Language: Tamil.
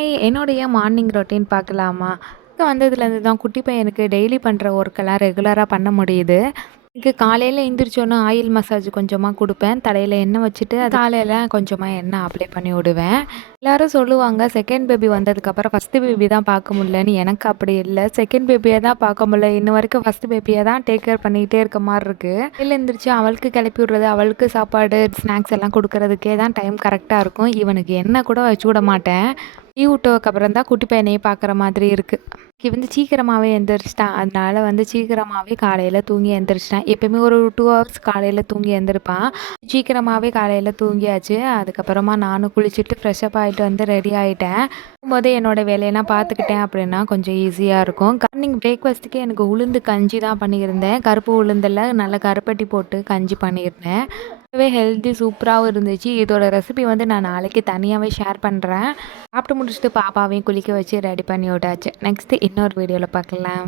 ஹாய்! என்னுடைய மார்னிங் ரொட்டீன் பார்க்கலாமா? வந்ததுலேருந்து தான் குட்டி பையனுக்கு டெய்லி பண்ணுற ஒர்க்கெல்லாம் ரெகுலரா பண்ண முடியுது. எனக்கு காலையில எந்திரிச்சோனே ஆயில் மசாஜ் கொஞ்சமா குடுப்பேன். தலையில எண்ணெய் வச்சுட்டு அது காலையில கொஞ்சமா எண்ணெய் அப்ளை பண்ணி விடுவேன். எல்லாரும் சொல்லுவாங்க செகண்ட் பேபி வந்ததுக்கப்புறம் ஃபர்ஸ்ட்டு பேபி தான் பார்க்க முடியலன்னு. எனக்கு அப்படி இல்ல. செகண்ட் பேபிய தான் பார்க்க முடியல. இன்ன வரைக்கும் ஃபர்ஸ்ட்டு பேபிய தான் டேக் கேர் பண்ணிக்கிட்டே இருக்க மாரி இருக்கு. காலையில எந்திரிச்சு அவளுக்கு கிளப்பி விடுறது, அவளுக்கு சாப்பாடு, ஸ்நாக்ஸ் எல்லாம் குடுக்குறதுக்கே தான் டைம் கரெக்ட்டா இருக்கும். இவனுக்கு எண்ணெய் கூட வச்சு விட மாட்டேன். லீவ் விட்டதுக்கப்புறம் தான் குட்டி பையனையே பார்க்குற மாதிரி இருக்கு. இன்னைக்கு சீக்கிரமாவே எந்திரிச்சிட்டான். அதனால சீக்கிரமாவே காலையில தூங்கி எந்திரிச்சிட்டான். எப்பயுமே ஒரு 2 ஹவர்ஸ் காலையில தூங்கி எந்திரிப்பான். சீக்கிரமாவே காலையில தூங்கியாச்சு. அதுக்கப்புறமா நானும் குளிச்சுட்டு ஃப்ரெஷ்அப் ஆயிட்டு ரெடி ஆயிட்டேன். போகும்போது என்னோட வேலையெல்லாம் பார்த்துக்கிட்டேன் அப்படின்னா கொஞ்சம் ஈஸியா இருக்கும். மார்னிங் பிரேக்ஃபாஸ்ட்டுக்கு எனக்கு உளுந்து கஞ்சி தான் பண்ணியிருந்தேன். கருப்பு உளுந்துல நல்லா கருப்பட்டி போட்டு கஞ்சி பண்ணியிருந்தேன். ரொம்பவே ஹெல்த்தி சூப்பராகவும் இருந்துச்சு. இதோட ரெசிபி நான் நாளைக்கு தனியாவே ஷேர் பண்றேன். சாப்பிட்டு முடிச்சுட்டு பாப்பாவையும் குளிக்க வச்சு ரெடி பண்ணி விட்டாச்சு. நெக்ஸ்ட் இன்னொரு வீடியோல பார்க்கலாம்.